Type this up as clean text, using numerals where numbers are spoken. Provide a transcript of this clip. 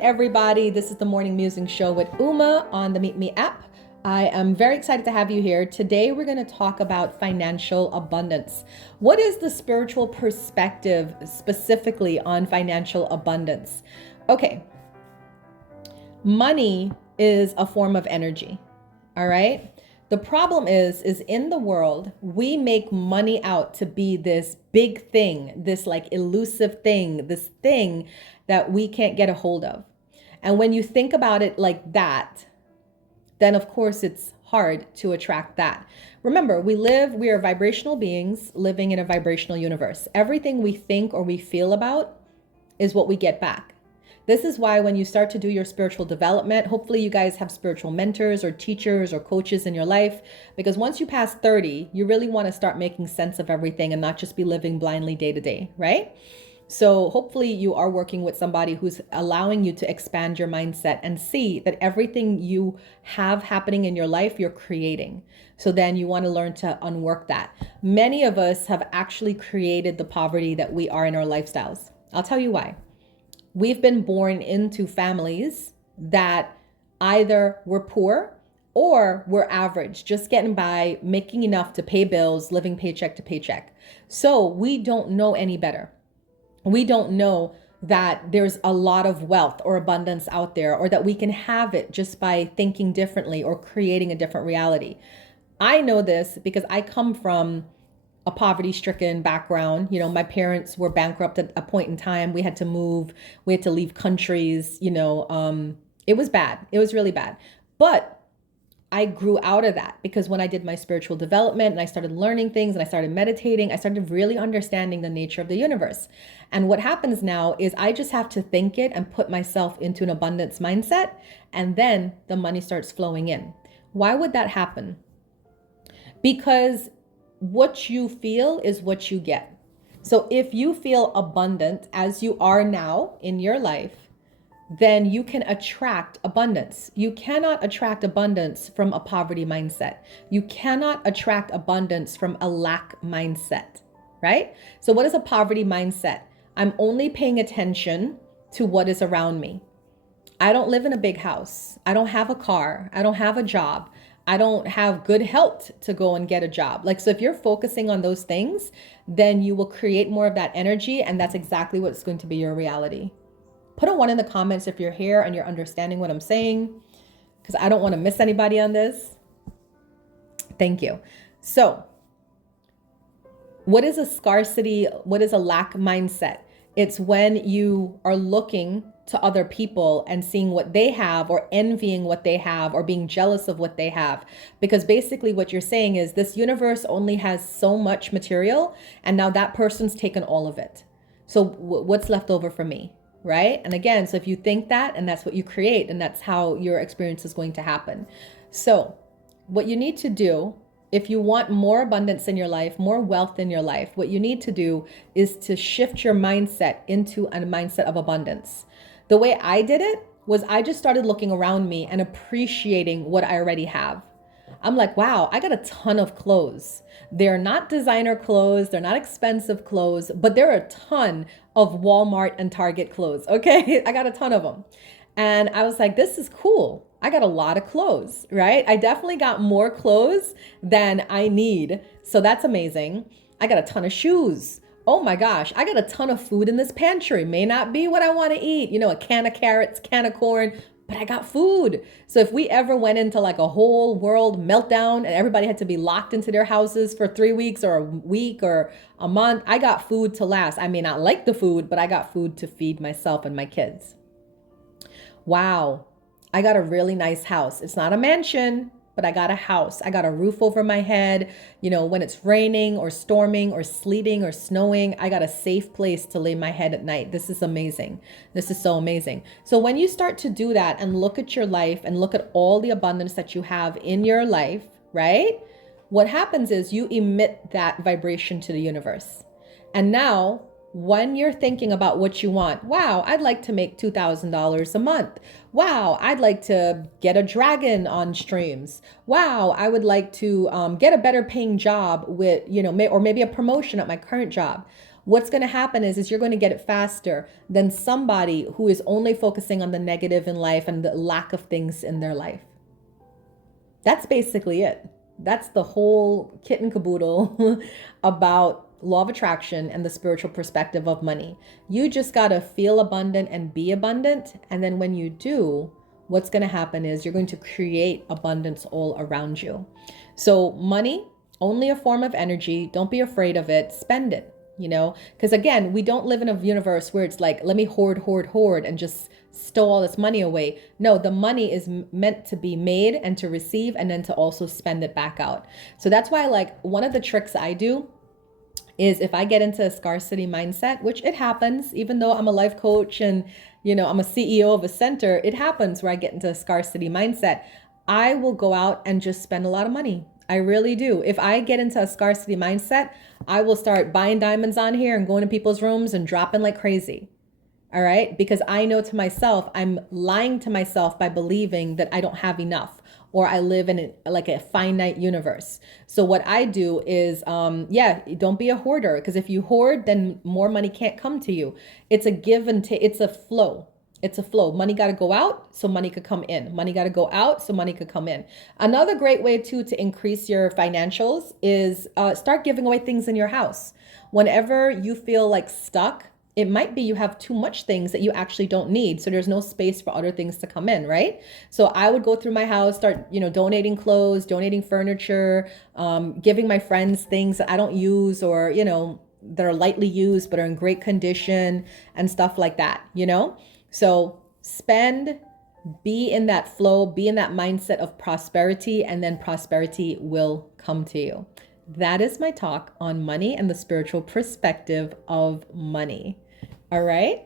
Everybody, this is the Morning Musing Show with Uma on the Meet Me app. I am very excited to have you here. Today, we're going to talk about financial abundance. What is the spiritual perspective specifically on financial abundance? Okay, money is a form of energy, all right? The problem is in the world, we make money out to be this big thing, this like elusive thing, this thing that we can't get a hold of. And when you think about it like that, then of course it's hard to attract that. Remember, we are vibrational beings living in a vibrational universe. Everything we think or we feel about is what we get back. This is why when you start to do your spiritual development, hopefully you guys have spiritual mentors or teachers or coaches in your life, because once you pass 30, you really want to start making sense of everything and not just be living blindly day to day, right? So hopefully you are working with somebody who's allowing you to expand your mindset and see that everything you have happening in your life, you're creating. So then you want to learn to unwork that. Many of us have actually created the poverty that we are in our lifestyles. I'll tell you why. We've been born into families that either were poor or were average, just getting by, making enough to pay bills, living paycheck to paycheck. So we don't know any better. We don't know that there's a lot of wealth or abundance out there, or that we can have it just by thinking differently or creating a different reality. I know this because I come from a poverty-stricken background. You know, my parents were bankrupt at a point in time. We had to move. We had to leave countries. It was bad. It was really bad. But I grew out of that because when I did my spiritual development and I started learning things and I started meditating, I started really understanding the nature of the universe. And what happens now is I just have to think it and put myself into an abundance mindset, and then the money starts flowing in. Why would that happen? Because what you feel is what you get. So if you feel abundant as you are now in your life, then you can attract abundance. You cannot attract abundance from a poverty mindset. You cannot attract abundance from a lack mindset, right? So what is a poverty mindset? I'm only paying attention to what is around me. I don't live in a big house. I don't have a car. I don't have a job. I don't have good health to go and get a job. So if you're focusing on those things, then you will create more of that energy, and that's exactly what's going to be your reality. Put a 1 in the comments if you're here and you're understanding what I'm saying, because I don't want to miss anybody on this. Thank you. So what is a scarcity? What is a lack mindset? It's when you are looking to other people and seeing what they have, or envying what they have, or being jealous of what they have. Because basically what you're saying is this universe only has so much material, and now that person's taken all of it. So what's left over for me? Right? And again, so if you think that, and that's what you create, and that's how your experience is going to happen. So what you need to do, if you want more abundance in your life, more wealth in your life, what you need to do is to shift your mindset into a mindset of abundance. The way I did it was I just started looking around me and appreciating what I already have. I'm like, wow, I got a ton of clothes. They're not designer clothes. They're not expensive clothes, but there are a ton of Walmart and Target clothes. Okay. I got a ton of them. And I was like, this is cool. I got a lot of clothes, right? I definitely got more clothes than I need. So that's amazing. I got a ton of shoes. Oh my gosh, I got a ton of food in this pantry. May not be what I want to eat. A can of carrots, can of corn, but I got food. So if we ever went into like a whole world meltdown and everybody had to be locked into their houses for 3 weeks or a week or a month, I got food to last. I may not like the food, but I got food to feed myself and my kids. Wow. I got a really nice house. It's not a mansion, but I got a house. I got a roof over my head. When it's raining or storming or sleeting or snowing, I got a safe place to lay my head at night. This is amazing. This is so amazing. So when you start to do that and look at your life and look at all the abundance that you have in your life, right? What happens is you emit that vibration to the universe. And now when you're thinking about what you want, wow, I'd like to make $2,000 a month. Wow, I'd like to get a dragon on streams. Wow, I would like to get a better paying job with, or maybe a promotion at my current job. what's going to happen is you're going to get it faster than somebody who is only focusing on the negative in life and the lack of things in their life. That's basically it. That's the whole kit and caboodle about law of attraction and the spiritual perspective of money. You just got to feel abundant and be abundant. And then when you do, what's going to happen is you're going to create abundance all around you. So money, only a form of energy. Don't be afraid of it. Spend it, because again, we don't live in a universe where it's like, let me hoard, and just stow all this money away. No, the money is meant to be made and to receive and then to also spend it back out. So that's why, like, one of the tricks I do is if I get into a scarcity mindset, which it happens, even though I'm a life coach and, I'm a CEO of a center, it happens where I get into a scarcity mindset. I will go out and just spend a lot of money. I really do. If I get into a scarcity mindset, I will start buying diamonds on here and going to people's rooms and dropping like crazy. All right. Because I know to myself, I'm lying to myself by believing that I don't have enough, or I live in a finite universe. So what I do is, don't be a hoarder, because if you hoard, then more money can't come to you. It's a give and take. It's a flow. It's a flow. Money got to go out so money could come in. Money got to go out so money could come in. Another great way too to increase your financials is start giving away things in your house. Whenever you feel like stuck, it might be you have too much things that you actually don't need. So there's no space for other things to come in, right? So I would go through my house, start, donating clothes, donating furniture, giving my friends things that I don't use, or, that are lightly used but are in great condition and stuff like that, So spend, be in that flow, be in that mindset of prosperity, and then prosperity will come to you. That is my talk on money and the spiritual perspective of money. All right.